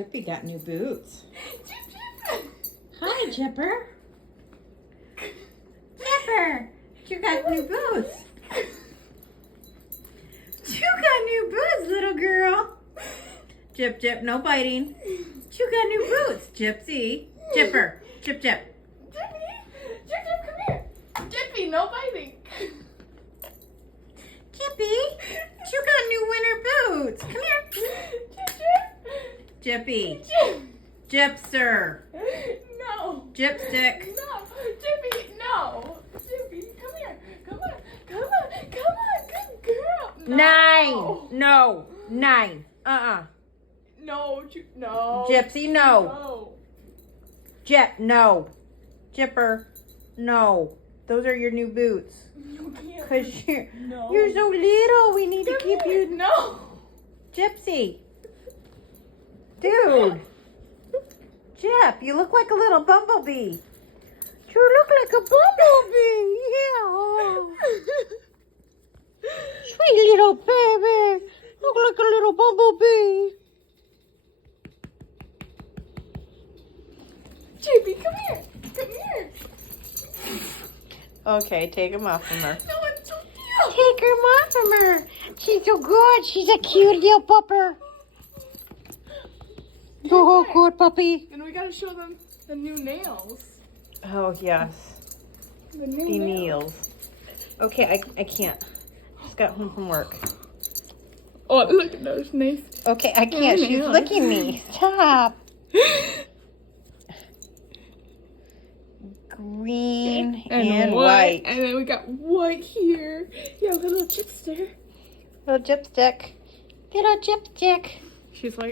Jippy got new boots. Jip. Hi, Jipper. Jipper, you got new boots. You got new boots, little girl. Jip, Jip, no biting. You got new boots. Gypsy. Jipper. Jip, Jip. Jip, come here. Jippy, no biting. Jippy, you got new winter boots. Come here. Jip. Jippy. Jip. Gypster. No. Gypstick. No. Jippy, no. Jippy, come here. Come on. Good girl. No. 9. No. 9. No. No. Gypsy, no. No. Jip, no. Jipper, no. Those are your new boots. You can't. Because No. you're so little. We need to keep you. No. Gypsy. Dude. Jip, you look like a little bumblebee. You look like a bumblebee. Yeah. Sweet little baby. Look like a little bumblebee. Jippy, come here. Come here. Okay, take him off from her. No, it's so cute. Take her off from her. She's so good. She's a cute little pupper. Oh, good puppy. And we gotta show them the new nails. Oh, yes. The new The nails. Okay, I can't. Just got home from work. Oh, look at those nice. Okay, I can't. She's nails. licking me. Stop. Green and white. And then we got white here. Yeah, little chipster. Little gypstick. Little gypstick. She's like,